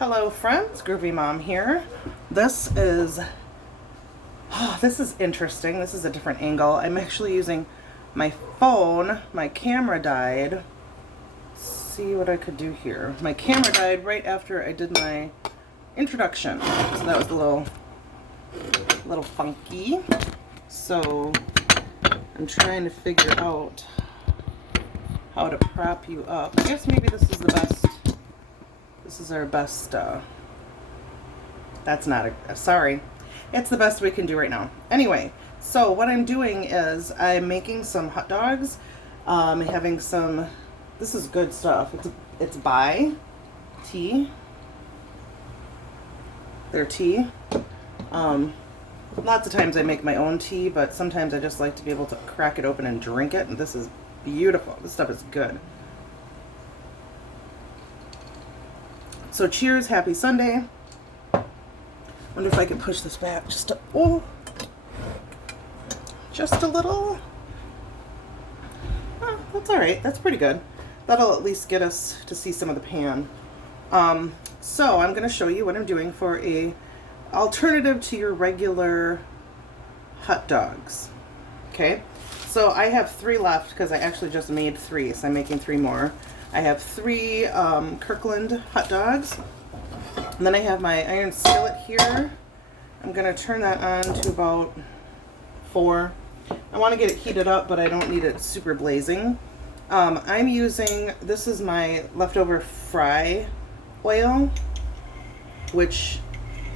Hello friends, Groovy Mom here. This is interesting. This is a different angle. I'm actually using my phone. My camera died. Let's see what I could do here. My camera died right after I did my introduction. So that was a little funky. So I'm trying to figure out how to prop you up. I guess maybe this is the best. This is our best, that's not a, sorry. It's the best we can do right now. Anyway, so what I'm doing is I'm making some hot dogs. Having some, this is good stuff. It's by tea. Their tea. Lots of times I make my own tea, but sometimes I just like to be able to crack it open and drink it. And this is beautiful. This stuff is good. So cheers, happy Sunday. Wonder if I could push this back just just a little. Oh, that's all right. That's pretty good. That'll at least get us to see some of the pan. So I'm going to show you what I'm doing for a alternative to your regular hot dogs. Okay. So I have 3 left because I actually just made 3, so I'm making 3 more. I have 3 Kirkland hot dogs. And then I have my iron skillet here. I'm going to turn that on to about 4. I want to get it heated up, but I don't need it super blazing. I'm using, this is my leftover fry oil, which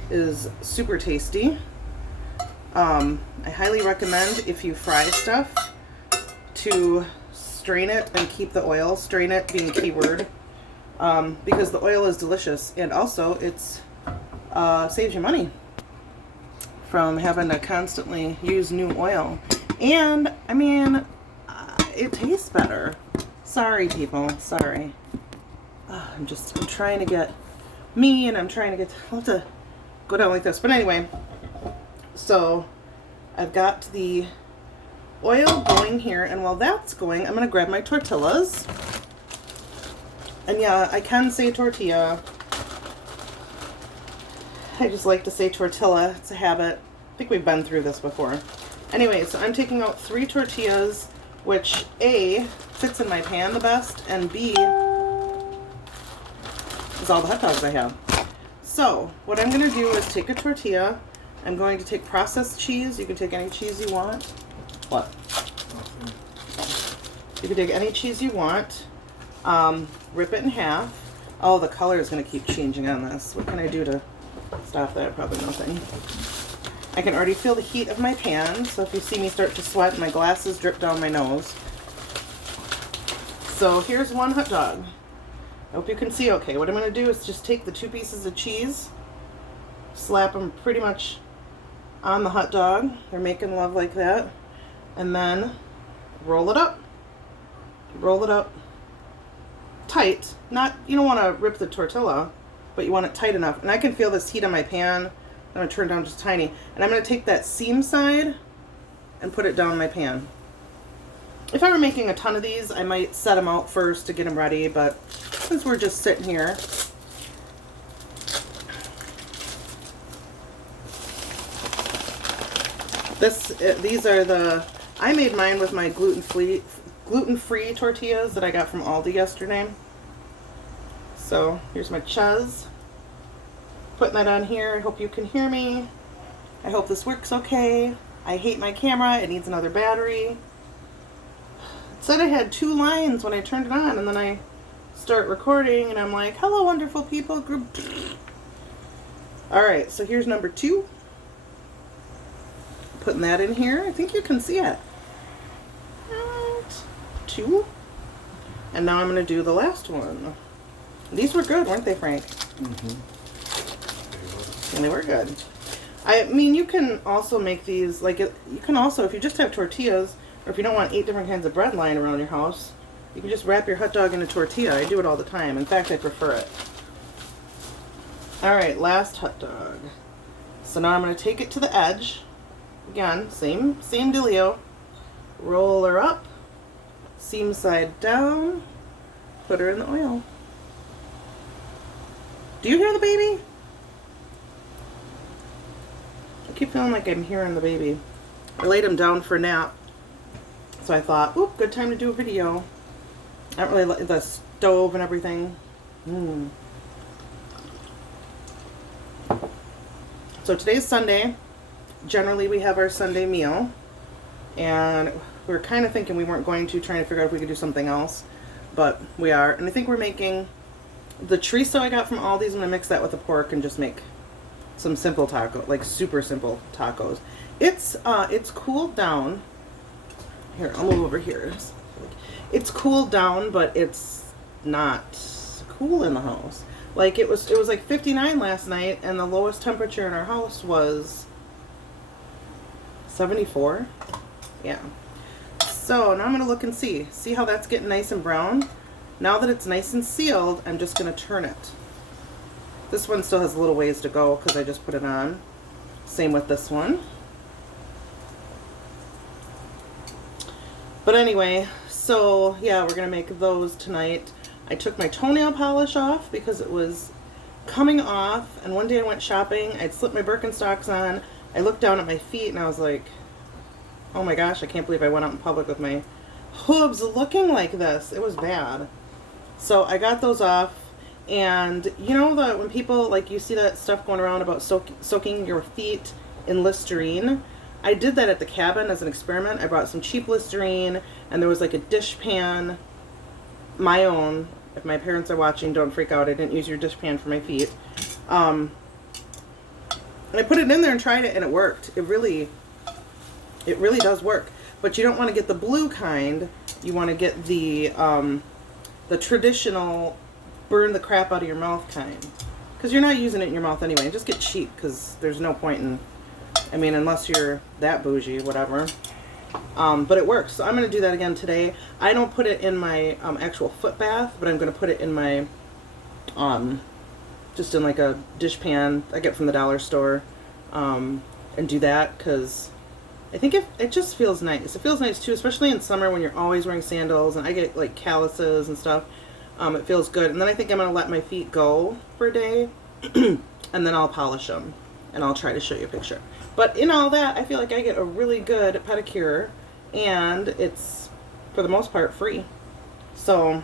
is super tasty. I highly recommend, if you fry stuff, to strain it and keep the oil. Strain it being keyword, because the oil is delicious, and also it's saves you money from having to constantly use new oil. And I mean, it tastes better. Sorry people, sorry. I'm trying to get me, and I'm trying to get, I'll have to go down like this. But anyway, so I've got the oil going here, and while that's going, I'm going to grab my tortillas. And yeah, I can say tortilla. I just like to say tortilla. It's a habit. I think we've been through this before. Anyway, so I'm taking out 3 tortillas, which A, fits in my pan the best, and B, is all the hot dogs I have. So what I'm going to do is take a tortilla. I'm going to take processed cheese. You can take any cheese you want. What? You can take any cheese you want. Rip it in half. Oh, the color is going to keep changing on this. What can I do to stop that? Probably nothing. I can already feel the heat of my pan, so if you see me start to sweat, my glasses drip down my nose. So here's one hot dog. I hope you can see okay. What I'm going to do is just take the 2 pieces of cheese, slap them pretty much on the hot dog. They're making love like that. And then roll it up. Roll it up tight. Not, you don't want to rip the tortilla, but you want it tight enough. And I can feel this heat on my pan. I'm going to turn it down just tiny. And I'm going to take that seam side and put it down my pan. If I were making a ton of these, I might set them out first to get them ready, but since we're just sitting here, these are the, I made mine with my gluten-free tortillas that I got from Aldi yesterday. So here's my chuz. Putting that on here. I hope you can hear me. I hope this works okay. I hate my camera. It needs another battery. It said I had 2 lines when I turned it on, and then I start recording and I'm like, hello wonderful people group. Alright, so here's number 2. Putting that in here. I think you can see it. 2. And now I'm going to do the last one. These were good, weren't they, Frank? Mm-hmm. And they were good. I mean, you can also make these, like, you can also, if you just have tortillas, or if you don't want 8 different kinds of bread lying around your house, you can just wrap your hot dog in a tortilla. I do it all the time. In fact, I prefer it. Alright, last hot dog. So now I'm going to take it to the edge. Again, same dealio. Roll her up. Seam side down. Put her in the oil. Do you hear the baby? I keep feeling like I'm hearing the baby. I laid him down for a nap. So I thought, oop, good time to do a video. I don't really like the stove and everything. So today's Sunday. Generally we have our Sunday meal. And we were kind of thinking we weren't going to, trying to figure out if we could do something else. But we are. And I think we're making the chorizo I got from Aldi's. I'm going to mix that with the pork and just make some simple taco, like super simple tacos. It's cooled down. Here, I'll move over here. It's cooled down, but it's not cool in the house. Like it was like 59 last night, and the lowest temperature in our house was 74. Yeah. So now I'm gonna look and see how that's getting nice and brown. Now that it's nice and sealed, I'm just gonna turn it. This one still has a little ways to go because I just put it on. Same with this one. But anyway, so yeah, we're gonna make those tonight. I took my toenail polish off because it was coming off, and one day I went shopping, I'd slipped my Birkenstocks on, I looked down at my feet and I was like, oh my gosh, I can't believe I went out in public with my hooves looking like this. It was bad. So I got those off, and you know when people, like, you see that stuff going around about soaking your feet in Listerine? I did that at the cabin as an experiment. I brought some cheap Listerine, and there was like a dish pan, my own. If my parents are watching, don't freak out. I didn't use your dish pan for my feet. And I put it in there and tried it, and it worked. It really does work. But you don't want to get the blue kind. You want to get the traditional burn the crap out of your mouth kind. Because you're not using it in your mouth anyway. Just get cheap, because there's no point in, I mean, unless you're that bougie, whatever. But it works. So I'm going to do that again today. I don't put it in my actual foot bath, but I'm going to put it in my, just in like a dish pan I get from the dollar store, and do that, because I think it just feels nice. It feels nice too, especially in summer when you're always wearing sandals and I get like calluses and stuff. It feels good. And then I think I'm going to let my feet go for a day and then I'll polish them, and I'll try to show you a picture. But in all that, I feel like I get a really good pedicure, and it's, for the most part, free. So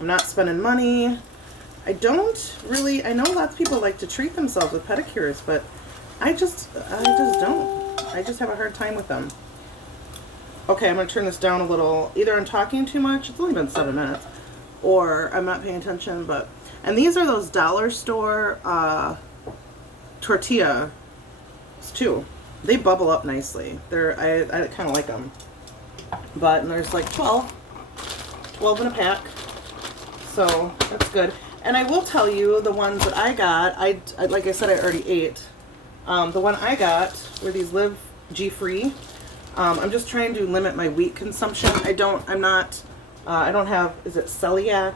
I'm not spending money. I know lots of people like to treat themselves with pedicures, but I just don't. I just have a hard time with them. Okay, I'm going to turn this down a little. Either I'm talking too much, it's only been 7 minutes, or I'm not paying attention. But, and these are those dollar store tortilla too. They bubble up nicely. I kind of like them. But, and there's like 12 in a pack. So that's good. And I will tell you, the ones that I got, I like I said, I already ate. The one I got were these Live G-Free. I'm just trying to limit my wheat consumption. I don't have, is it celiac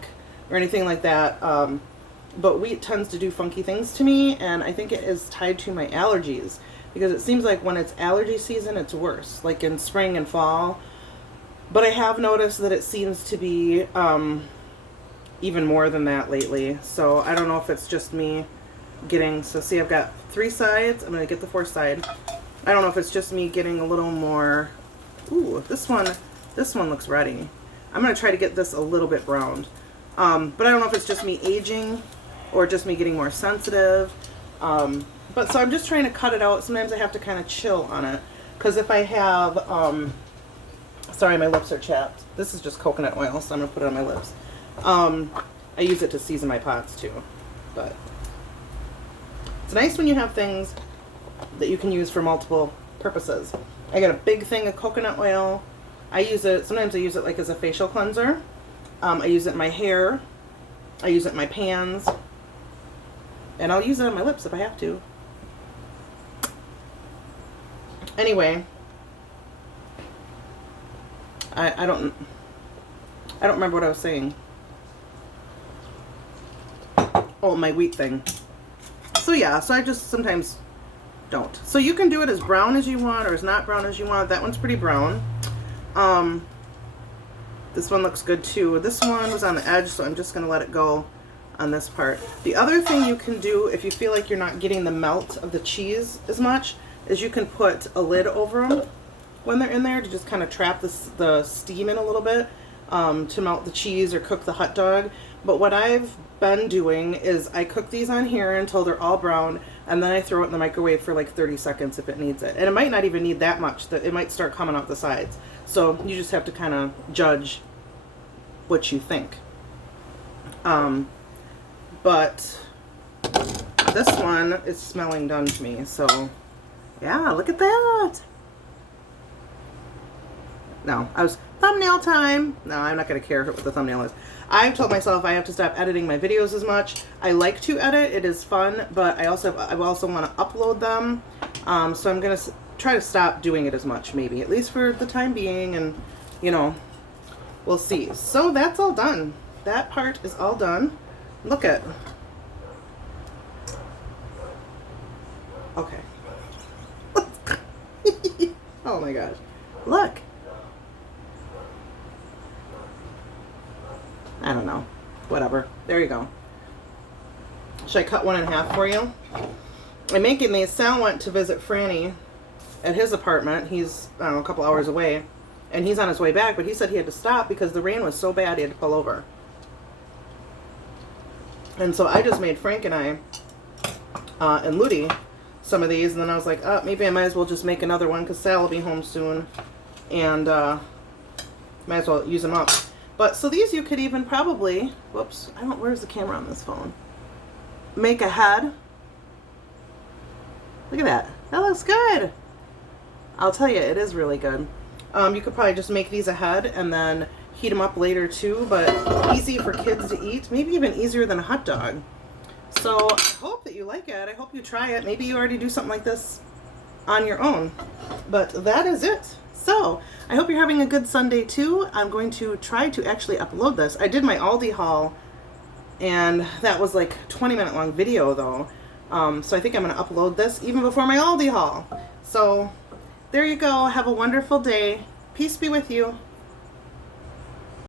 or anything like that. But wheat tends to do funky things to me, and I think it is tied to my allergies, because it seems like when it's allergy season, it's worse, like in spring and fall. But I have noticed that it seems to be even more than that lately. So I don't know if it's just me getting, so see, I've got 3 sides. I'm going to get the 4th side. I don't know if it's just me getting a little more, ooh, this one looks ready. I'm going to try to get this a little bit browned. But I don't know if it's just me aging or just me getting more sensitive. But so I'm just trying to cut it out. Sometimes I have to kind of chill on it, because if I have, sorry, my lips are chapped. This is just coconut oil, so I'm going to put it on my lips. I use it to season my pots too. But it's nice when you have things that you can use for multiple purposes. I got a big thing of coconut oil. I use it, sometimes I use it like as a facial cleanser. I use it in my hair. I use it in my pans. And I'll use it on my lips if I have to. Anyway, I don't remember what I was saying. Oh, my wheat thing. So yeah, so I just sometimes don't. So you can do it as brown as you want or as not brown as you want. That one's pretty brown. This one looks good too. This one was on the edge, so I'm just going to let it go. on this part. The other thing you can do if you feel like you're not getting the melt of the cheese as much is you can put a lid over them when they're in there to just kind of trap the steam in a little bit to melt the cheese or cook the hot dog. But what I've been doing is I cook these on here until they're all brown, and then I throw it in the microwave for like 30 seconds if it needs it. And it might not even need that much. It might start coming out the sides. So you just have to kind of judge what you think. But this one is smelling done to me. So yeah, look at that. No, thumbnail time. No, I'm not going to care what the thumbnail is. I've told myself I have to stop editing my videos as much. I like to edit. It is fun, but I also want to upload them. So I'm going to try to stop doing it as much, maybe, at least for the time being, and, you know, we'll see. So that's all done. That part is all done. Look at. Okay. Oh my gosh. Look. I don't know. Whatever. There you go. Should I cut one in half for you? I'm making these. Sal went to visit Franny at his apartment. He's, I don't know, a couple hours away. And he's on his way back, but he said he had to stop because the rain was so bad he had to pull over. And so I just made Frank and I and Ludi some of these. And then I was like, oh, maybe I might as well just make another one because Sal will be home soon. And might as well use them up. But so these you could even probably, whoops, where's the camera on this phone? Make a head. Look at that. That looks good. I'll tell you, it is really good. You could probably just make these a head and then heat them up later too, but easy for kids to eat. Maybe even easier than a hot dog. So I hope that you like it. I hope you try it. Maybe you already do something like this on your own. But that is it. So, I hope you're having a good Sunday too. I'm going to try to actually upload this. I did my Aldi haul, and that was like a 20-minute long video though. So I think I'm going to upload this even before my Aldi haul. So, there you go. Have a wonderful day. Peace be with you.